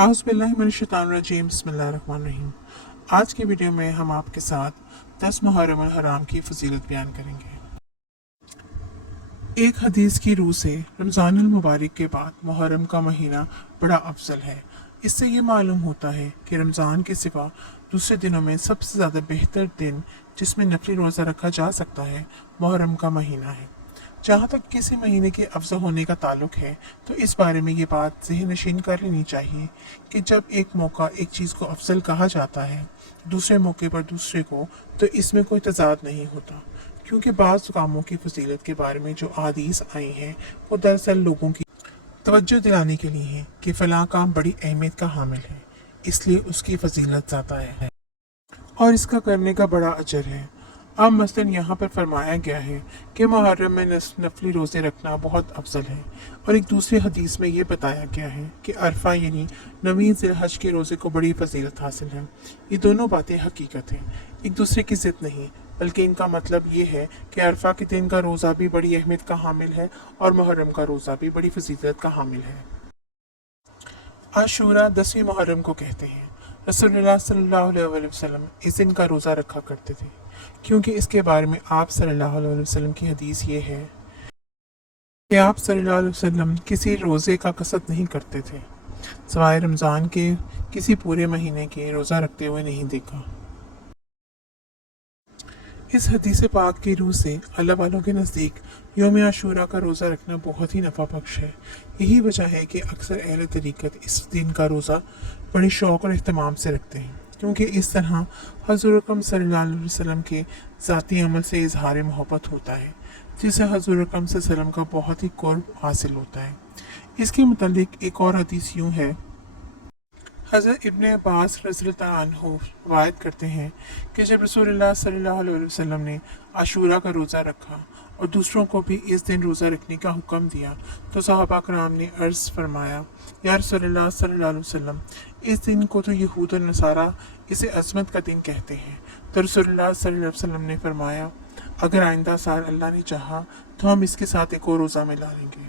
आउज़ुबिल्लाहिमिनश्शैतानिर्रजीम बिस्मिल्लाहिर्रहमानिर्रहीम। आज की वीडियो में हम आपके साथ 10 मुहर्रम अल हराम की फजीलत बयान करेंगे। एक हदीस की रूह से रमज़ान अल मुबारक के बाद मुहर्रम का महीना बड़ा अफजल है। इससे ये मालूम होता है कि रमज़ान के सिवा दूसरे दिनों में सबसे ज़्यादा बेहतर दिन जिसमें नफली रोज़ा रखा जा सकता है मुहर्रम का महीना है। जहाँ तक किसी महीने के अफजल होने का ताल्लुक है तो इस बारे में ये बात ज़हन नशीन कर लेनी चाहिए कि जब एक मौका एक चीज़ को अफजल कहा जाता है दूसरे मौके पर दूसरे को, तो इसमें कोई तजाद नहीं होता, क्योंकि बाज़ कामों की फजीलत के बारे में जो अहादीस आई हैं वो दरअसल लोगों की तवज्जो दिलाने के लिए है कि फ़लाँ काम बड़ी अहमियत का हामिल है, इसलिए उसकी फजीलत ज़्यादा है और इसका करने का बड़ा अजर है। अब मसलन यहाँ पर फरमाया गया है कि मुहर्रम में नफली रोज़े रखना बहुत अफजल है, और एक दूसरी हदीस में ये बताया गया है कि अरफा यानी 9 ज़िलहज के रोज़े को बड़ी फजीलत हासिल है। ये दोनों बातें हकीकत हैं, एक दूसरे की ज़िद नहीं, बल्कि इनका मतलब ये है कि अरफा के दिन का रोज़ा भी बड़ी अहमियत का हामिल है और मुहर्रम का रोज़ा भी बड़ी फजीलत का हामिल है। आशूरा 10वीं मुहर्रम को कहते हैं। रसूलुल्लाह सल्लल्लाहु अलैहि वसल्लम इस दिन का रोज़ा रखा करते थे, क्योंकि इसके बारे में आप सल्लल्लाहु अलैहि वसल्लम की हदीस ये है कि आप सल्लल्लाहु अलैहि वसल्लम किसी रोज़े का कसद नहीं करते थे, सिवाय रमज़ान के किसी पूरे महीने के रोज़ा रखते हुए नहीं देखा। इस हदीस पाक की रूह से अल्लाह वालों के नज़दीक यौम आशूरा का रोज़ा रखना बहुत ही नफ़ा बख्श है। यही वजह है कि अक्सर अहले तरीक़त इस दिन का रोज़ा बड़े शौक़ और अहतमाम से रखते हैं, क्योंकि इस तरह हज़रत अकरम सल्लल्लाहु अलैहि वसल्लम के ज़ाती अमल से इजहार मोहब्बत होता है, जिससे हज़रत अकरम सल्लल्लाहु अलैहि वसल्लम का बहुत ही कुर्ब हासिल होता है। इसके मुतालिक एक और हदीस यूँ है, हज़रत इब्न अब्बास रज़ियल्लाहु अन्हु रवायत करते हैं कि जब रसूलुल्लाह सल्लल्लाहु अलैहि वसल्लम ने आशूरा का रोज़ा रखा और दूसरों को भी इस दिन रोज़ा रखने का हुक्म दिया, तो सहाबा कराम ने अर्ज़ फरमाया, या रसूलुल्लाह सल्लल्लाहु अलैहि वसल्लम, इस दिन को तो यहूद और नसारा इसे अज़मत का दिन कहते हैं। तो रसूलुल्लाह सल्लल्लाहु अलैहि वसल्लम ने फरमाया, अगर आइंदा साल अल्लाह ने चाहा तो हम इसके साथ एक और रोज़ा मिला लेंगे।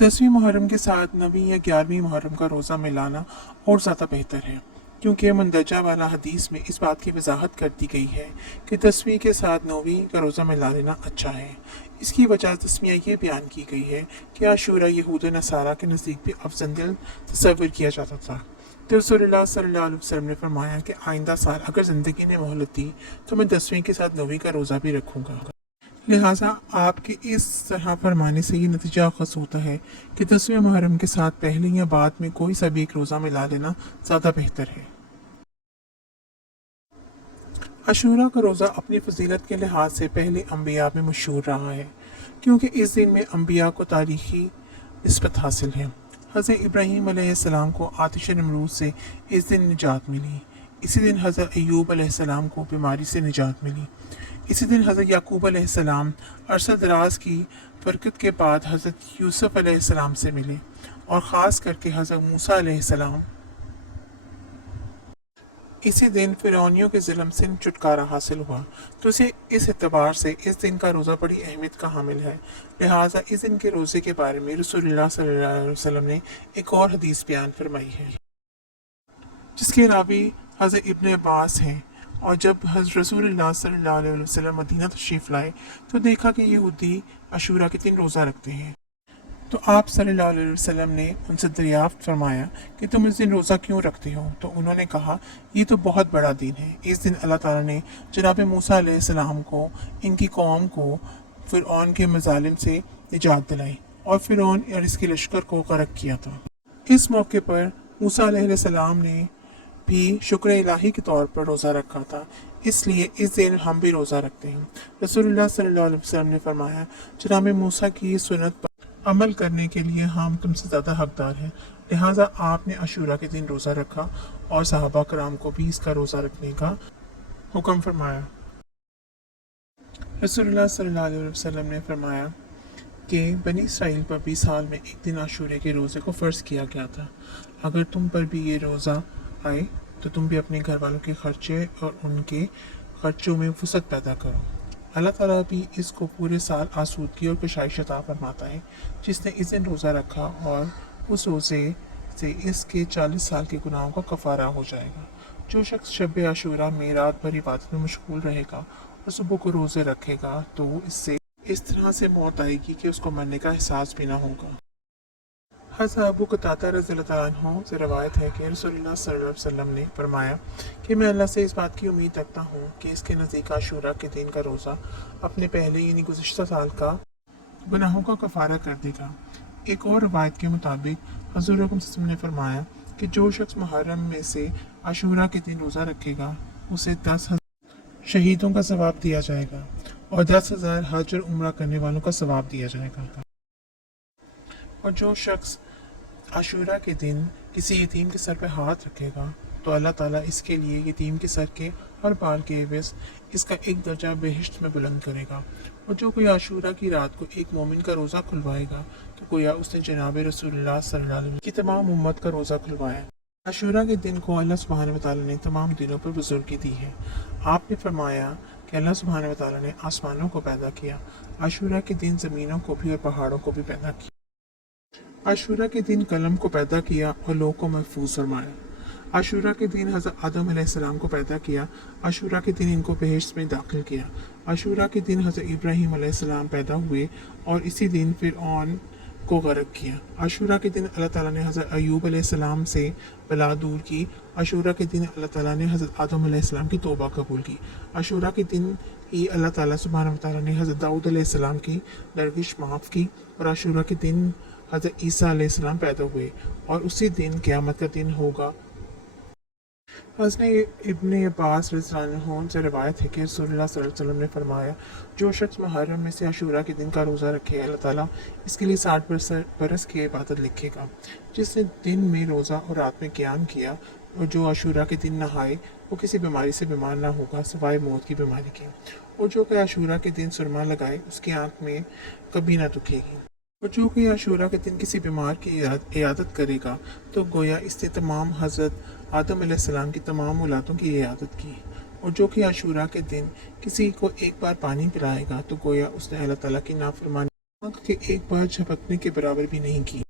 10वीं मुहर्रम के साथ 9वीं या 11वीं मुहर्रम का रोज़ा मिलाना और ज़्यादा बेहतर है, क्योंकि मंदरजा वाला हदीस में इस बात की वजाहत कर दी गई है कि 10वीं के साथ 9वीं का रोज़ा मिला लेना अच्छा है। इसकी वजह तस्मिया ये बयान की गई है कि आशूरा यहूद नसारा के नज़दीक भी अफजल तस्वर किया जाता था। तो रसूलुल्लाह सल्लल्लाहु अलैहि वसल्लम ने फरमाया कि आइंदा साल अगर ज़िंदगी ने मोहलत दी तो मैं 10वीं के साथ 9वीं का रोज़ा भी रखूँगा। लिहाजा आपके इस तरह फरमाने से ये नतीजा अखज़ होता है कि 10वें मुहर्रम के साथ पहले या बाद में कोई सा भी एक रोज़ा मिला लेना ज़्यादा बेहतर है। आशूरा का रोज़ा अपनी फजीलत के लिहाज से पहले अम्बिया में मशहूर रहा है, क्योंकि इस दिन में अम्बिया को तारीख़ी निस्बत हासिल है। हज़रत इब्राहीम अलैहिस्सलाम को आतिश नमरूद से इस दिन निजात मिली। इसी दिन हज़रत अय्यूब अलैहिस्सलाम को बीमारी से निजात मिली। इसी दिन हज़रत याकूब अलैहिस्सलाम अरसा दराज की फ़रकत के बाद हज़रत यूसुफ़ अलैहिस्सलाम से मिले, और ख़ास करके हज़रत मूसा अलैहिस्सलाम। इसी दिन फ़िरौनियों के ज़ुल्म से छुटकारा हासिल हुआ। तो इस एतबार से इस दिन का रोज़ा बड़ी अहमियत का हामिल है। लिहाजा इस दिन के रोज़े के बारे में रसूलुल्लाह सल्लल्लाहु अलैहि वसल्लम ने एक और हदीस बयान फरमाई है, जिसके रावी हज़रत इब्न अब्बास हैं। और जब रसूलुल्लाह सल्लल्लाहु अलैहि वसल्लम मदीना तशरीफ़ लाए तो देखा कि यहूदी आशूरा के दिन रोज़ा रखते हैं। तो आप सल्लल्लाहु अलैहि वसल्लम ने उनसे दरियाफ़्त फरमाया कि तुम इस दिन रोज़ा क्यों रखते हो? तो उन्होंने कहा, ये तो बहुत बड़ा दिन है। इस दिन अल्लाह ताला ने जनाब मूसा अलैहिस्सलाम को, इनकी कौम को फ़िरऔन के मज़ालिम से निजात दिलाई और फ़िरऔन और इसके लश्कर को ग़रक़ किया था। इस मौके पर मूसा अलैहिस्सलाम ने भी शुक्र इलाही के तौर पर रोज़ा रखा था, इसलिए इस दिन हम भी रोज़ा रखते हैं। रसूलुल्लाह सल्लल्लाहु अलैहि वसल्लम ने फरमाया, जनाब मूसा की सुन्नत पर अमल करने के लिए हम तुमसे ज़्यादा हकदार हैं। लिहाजा आपने आशूरा के दिन रोज़ा रखा और सहाबा कराम को भी इसका रोज़ा रखने का हुक्म फरमाया। रसूलुल्लाह सल्लल्लाहु अलैहि वसल्लम ने फरमाया कि बनी इसराइल पर भी साल में एक दिन आशूरे के रोज़े को फ़र्ज़ किया गया था। अगर तुम पर भी ये रोज़ा आए तो तुम भी अपने घर वालों के खर्चे और उनके खर्चों में वसअत पैदा करो। अल्लाह ताला भी इसको पूरे साल आसूदगी और कुशाइश अता फरमाता है। जिसने इस दिन रोज़ा रखा और उस रोज़े से इसके 40 साल के गुनाहों का कफारा हो जाएगा। जो शख्स शब आशूरा में रात भर इबादत में मशगूल रहेगा और सुबह को रोज़े रखेगा तो इससे इस तरह से मौत आएगी कि उसको मरने का एहसास भी ना होगा। हज़रत अबू कतादा रज़ियल्लाहु तआला अन्हु से रवायत है कि रसूलुल्लाह सल्लल्लाहु अलैहि वसल्लम ने फरमाया कि मैं अल्लाह से इस बात की उम्मीद रखता हूँ कि इसके नज़दीक आशूरा के दिन का रोज़ा अपने पहले यानी गुज़िश्ता साल का गुनाहों का कफारा कर देगा। एक और रवायत के मुताबिक हज़रत अकरम सल्लल्लाहु अलैहि वसल्लम ने फरमाया कि जो शख्स मुहर्रम में से आशूरा के दिन रोज़ा रखेगा उसे 10,000 शहीदों का सवाब दिया जाएगा और 10,000 हज और उम्रा करने वालों का सवाब दिया जाएगा। और जो शख्स आशूरा के दिन किसी यतीम के सर पर हाथ रखेगा तो अल्लाह ताला इसके लिए यतीम के सर के हर बाल के एवज़ इसका एक दर्जा बेहिश्त में बुलंद करेगा। और जो कोई आशूरा की रात को एक मोमिन का रोज़ा खुलवाएगा तो गोया उसने जनाब रसूलुल्लाह सल्लल्लाहु अलैहि वसल्लम की तमाम उम्मत का रोज़ा खुलवाया। आशूरा के दिन को अल्लाह सुब्हानहू व तआला ने तमाम दिनों पर बुजुर्गी दी है। आपने फरमाया कि अल्लाह सुब्हानहू व तआला ने आसमानों को पैदा किया, आशूरा के दिन ज़मीनों को भी और पहाड़ों को भी पैदा किया। आशूरा के दिन कलम को पैदा किया और लोगों को महफूज फरमाया। आशूरा के दिन हज़रत आदम अलैहिस्सलाम को पैदा किया, आशूरा के दिन इनको बेहिश्त में दाखिल किया। आशूरा के दिन हज़रत इब्राहीम अलैहिस्सलाम पैदा हुए और इसी दिन फ़िरऔन को गर्क किया। आशूरा के दिन अल्लाह ताला ने हज़रत अय्यूब अलैहिस्सलाम से बला दूर की। आशूरा के दिन अल्लाह ताला ने हज़रत आदम अलैहिस्सलाम की तौबा कबूल की। आशूरा के दिन ही अल्लाह ताला सुब्हानहू व तआला ने हज़रत दाऊद अलैहिस्सलाम की लरज़िश माफ़ की और आशूरा के दिन हज़रत ईसा अलैहिस्सलाम पैदा हुए और उसी दिन क़यामत का दिन होगा। हज़रत इब्ने अब्बास रज़ियल्लाहु अन्हु से रवायत है कि रसूलुल्लाह सल्लल्लाहु अलैहि वसल्लम ने फरमाया जो शख्स मुहर्रम में से आशूरा के दिन का रोज़ा रखे अल्लाह ताला इसके लिए 60 बरस की इबादत लिखेगा। जिसने दिन में रोज़ा और रात में क़याम किया और जो आशूरा के दिन नहाए वो किसी बीमारी से बीमार ना होगा सिवाय मौत की बीमारी के। और जो कोई आशूरा के दिन सुरमा लगाए उसकी आँख में कभी ना दुखेगी। और जो कोई आशूरा के दिन किसी बीमार की इयादत करेगा तो गोया इसने तमाम हज़रत आदम अलैहिस्सलाम की तमाम औलादों की इयादत की। और जो कि आशूरा के दिन किसी को एक बार पानी पिलाएगा तो गोया उसने अल्लाह ताला की नाफरमानी के एक बार झपकने के बराबर भी नहीं की।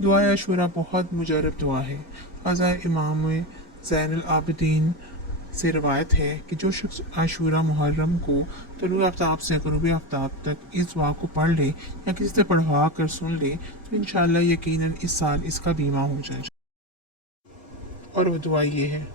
दुआ आशूरा बहुत मुजरब दुआ है। हज़रत इमाम ज़ैनुल आबिदीन से रवायत है कि जो शख्स आशूरा मुहर्रम को तुलू आफ्ताब से ग़ुरूब आफ्ताब तक इस दुआ को पढ़ ले या किसी से पढ़वा कर सुन ले तो इंशाअल्लाह यकीनन इस साल इसका बीमा हो जाए। और वो दुआ ये है।